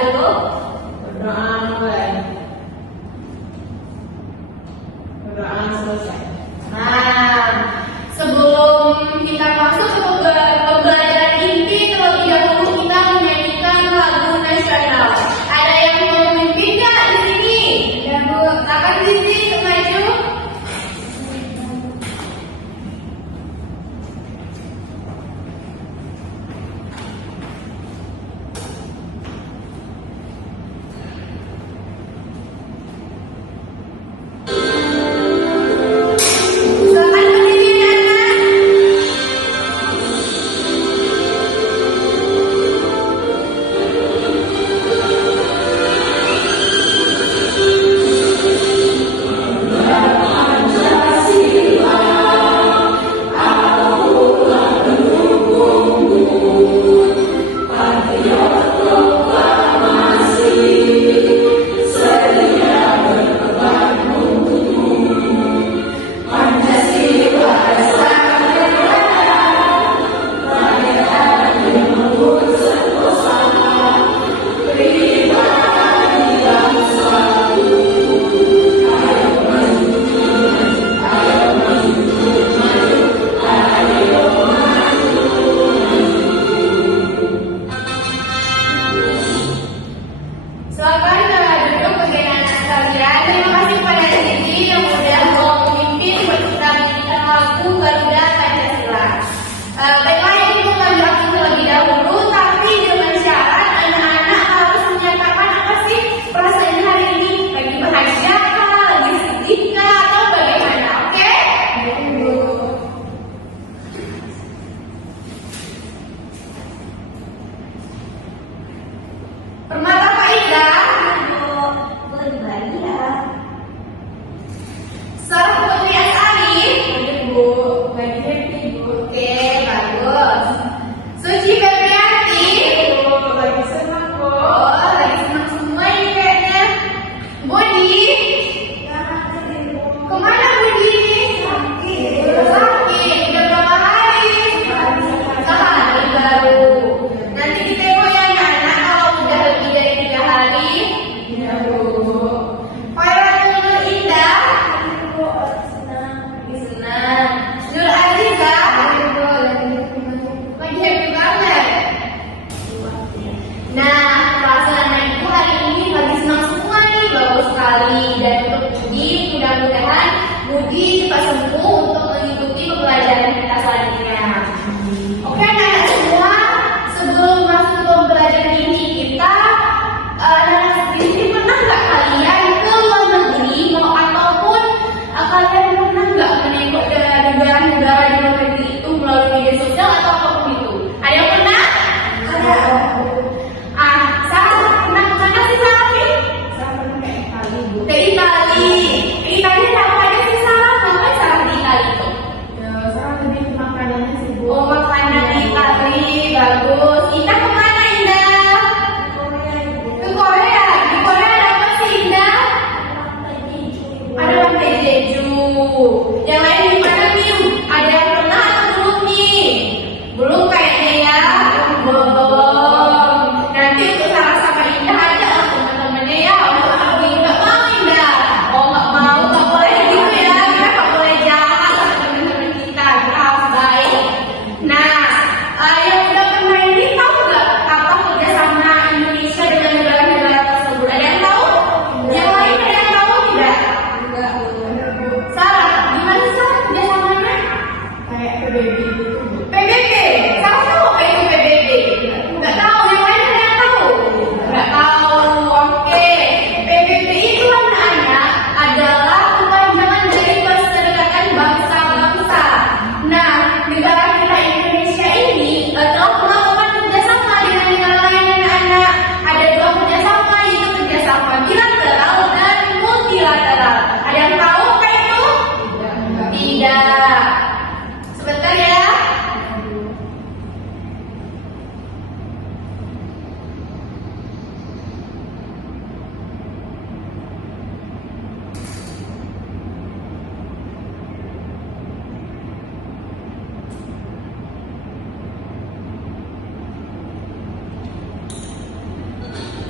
dulu. Berdoa mulai. Berdoa selesai. Nah, sebelum kita masuk ke pembelajaran inti, terlebih dahulu kita menyanyikan lagu nasional. Ada yang mau memimpin nggak di sini? Ya Bu, silakan di sini maju. Baiklah, ini mengajukan terlebih dahulu, tapi dengan syarat anak-anak harus menyatakan apa sih perasaan hari ini, lagi bahagia kah, lagi sedih kah, atau bagaimana, oke? Permata Faida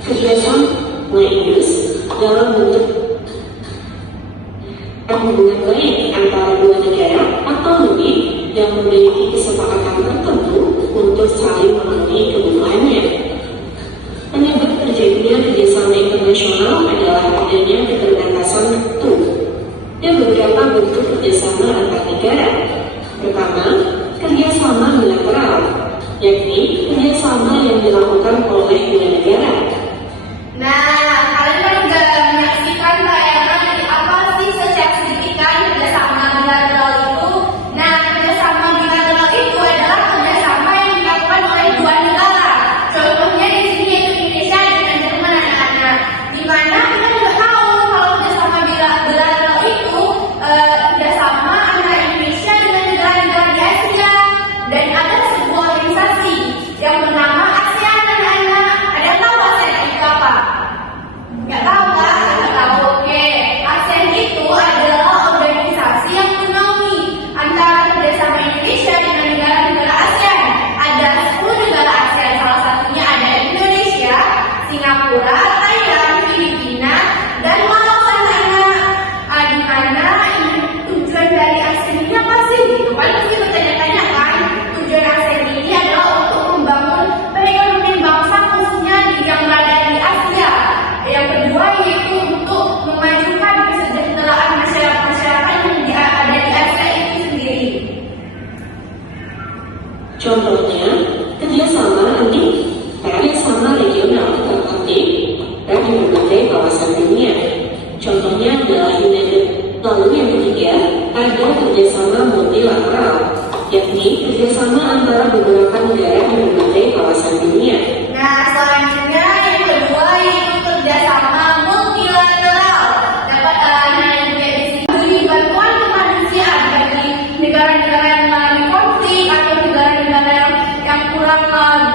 kerjasama Inggris dalam bentuk hubungan baik antara dua negara atau lebih yang memiliki kesepakatan tertentu untuk saling memenuhi kebutuhannya. Penyebab terjadinya kerjasama internasional adalah adanya keterbatasan waktu dan beberapa bentuk kerjasama antar negara. Pertama, kerjasama bilateral, yakni kerjasama yang dilakukan oleh dua negara. Nah, kalian udah menyaksikan tayangan ini apa sih secara signifikan kerjasama bilateral itu? Nah, kerjasama bilateral itu adalah kerjasama yang dilakukan oleh dua negara. Contohnya di sini yaitu Indonesia dan Jerman anak-anak. Di mana kita juga tahu kalau kerjasama bilateral itu kerjasama antara Indonesia dengan negara-negara di Asia. Dan ada sebuah organisasi yang bernama ASEAN anak-anak. Ada yang tahu ASEAN itu apa? Nggak tahu kan? Nggak tahu. Oke, ASEAN itu adalah organisasi yang menaungi antara kerjasama Indonesia dengan negara-negara ASEAN. Ada 10 negara ASEAN, salah satunya ada Indonesia, Singapura, Thailand, Filipina, dan Malaysia anak-anak. Di mana tujuan dari ASEAN ini apa sih? Gitu kan pasti bertanya-tanya kan? Tujuan ASEAN ini adalah untuk membangun perekonomian bangsa khususnya yang berada di Asia. Yang kedua yaitu untuk memajukan kesejahteraan masyarakat yang ada di Asia itu sendiri. Contohnya, kerjasama regional terpenting dan di berbagai kawasan dunia. Contohnya adalah United. Lalu yang ketiga, ada kerjasama multilateral, yakni kerjasama antara beberapa negara di berbagai kawasan dunia. Nah, selanjutnya yang kedua yaitu kerjasama multilateral. Dapat juga di sini beri bantuan kemanusiaan bagi negara-negara yang mengalami konflik atau negara-negara yang kurang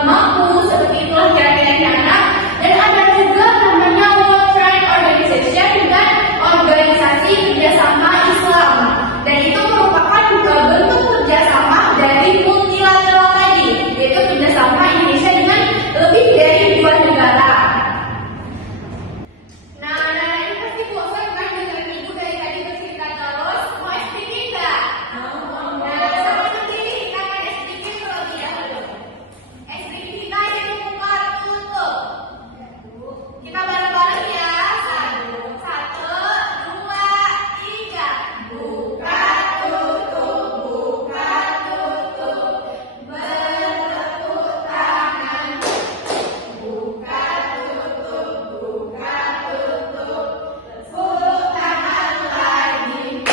mampu, seperti itulah kira-kira anak. Dan ada juga namanya World Trade Organization dan organisasi kerjasama Islam. Dan itu merupakan juga bentuk kerjasama dari multilateral tadi, yaitu kerjasama Indonesia dengan lebih dari dua negara. Nah, ini pasti bosan kan dengan ibu dari tadi bercerita terus. Mau SPK nggak? Nah, sama nanti kita akan SPK terlebih dahulu. SPK kita itu buka tutup. Kita bareng-bareng ya. Satu, dua, tiga. Buka tutup, buka tutup. Bertepuk tangan. Buka tutup, buka tutup. Tepuk tangan lagi.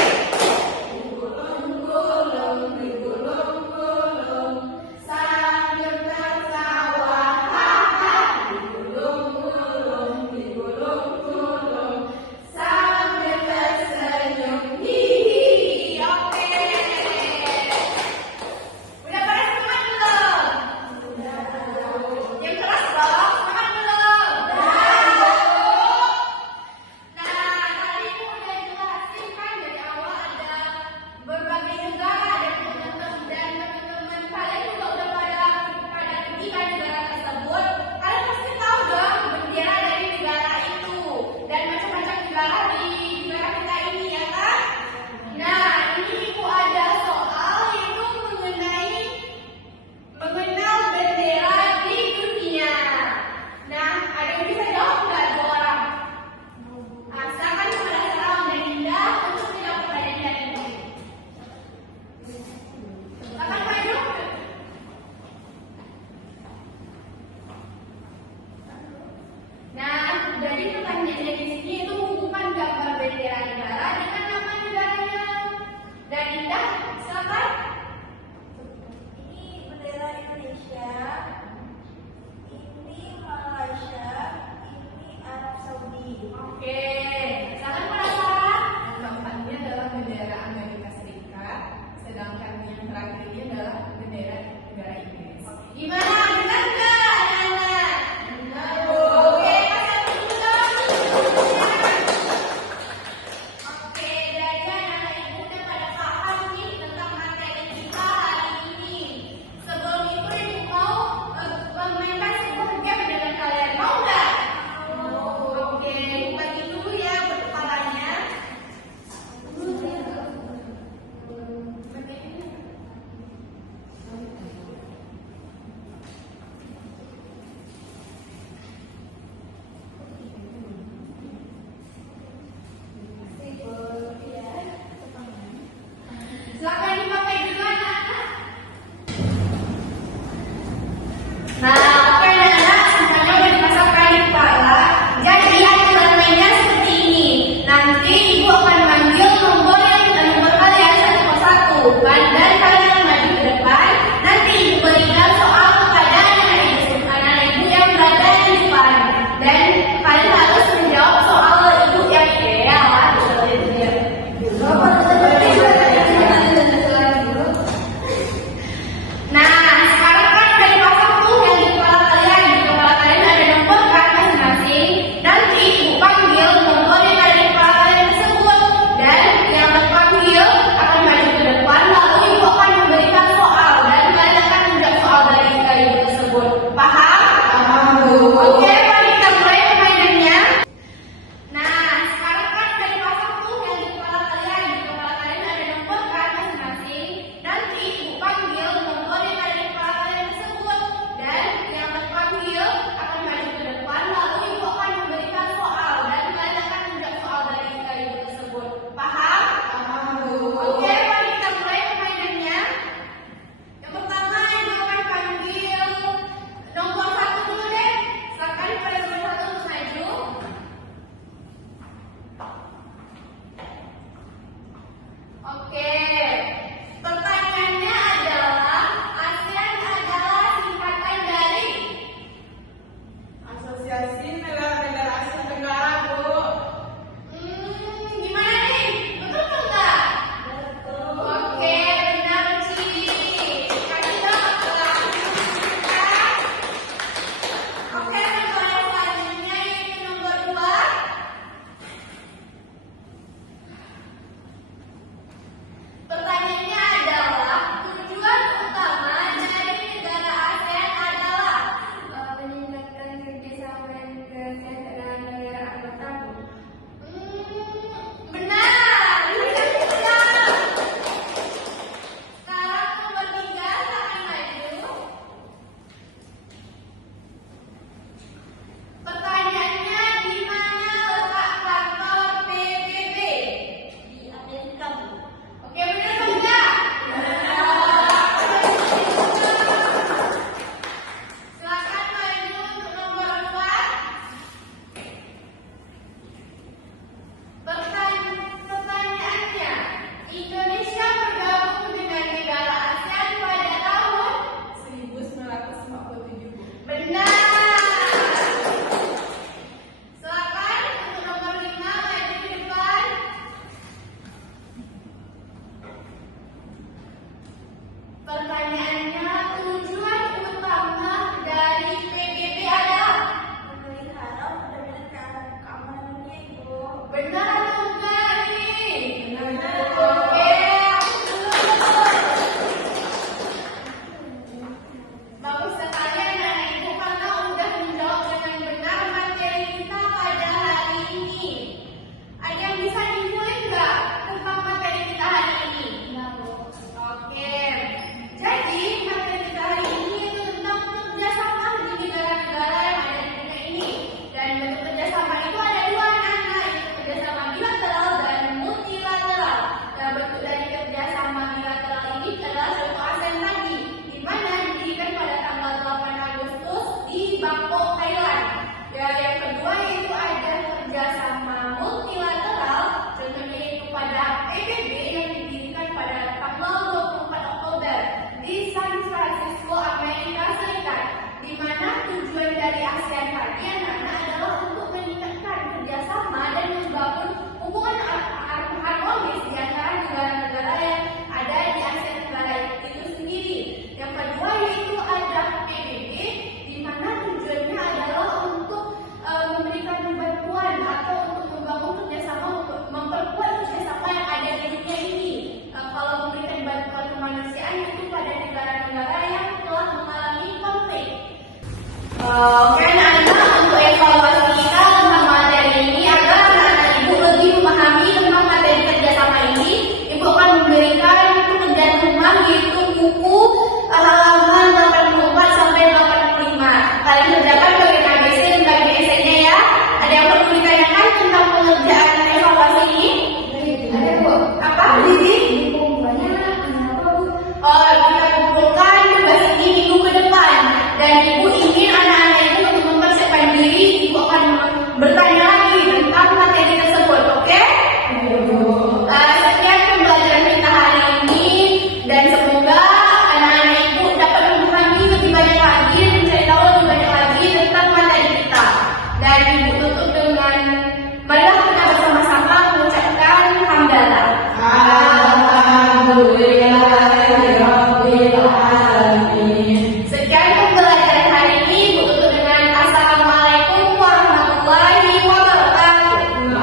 Gulung-gulung, digulung-gulung. Sambil tertawa, haha. Digulung-gulung, digulung-gulung. Sambil tersenyum, hihihi. Oke. Udah pada semangat belum? Yang keras dong, semangat belum? Nah, tadi aku udah jelasin kan dari awal ada berbagai negara dan teman-teman kalian juga udah pada pergi kan negara tersebut. Kalian pasti tahu dong bendera dari negara itu dan macam-macam negara di negara kita ini ya kan? Nah, ini ibu ada soal yaitu mengenal bendera di dunia. Nah, ada yang bisa jawab nggak dua orang? Silakan kepada Sarah dan Indah untuk menjawab pertanyaan ini. Silakan maju. Nah, jadi pertanyaannya di sini itu hubungan gambar bendera negara dengan nama negaranya. Dan Indah, silakan. Ini bendera Indonesia, ini Malaysia, ini Arab Saudi. Oke, silakan pada Sarah. Yang keempatnya adalah bendera Amerika Serikat, sedangkan yang terakhir ini adalah bendera negara Inggris. Gimana? Benar nggak anak-anak? Oke, kasih tepuk tangan.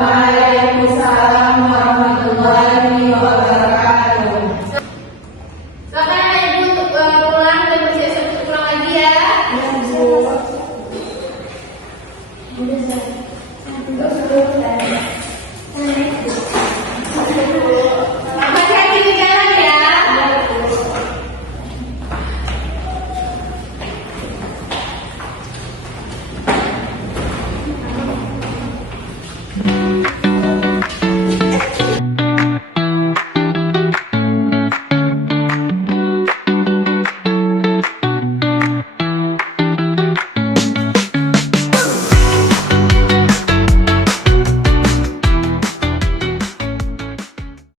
Waalaikumsalam warahmatullahi wabarakatuh. Silakan Ibu untuk pulang dan bersiap-siap untuk pulang lagi ya. Bu.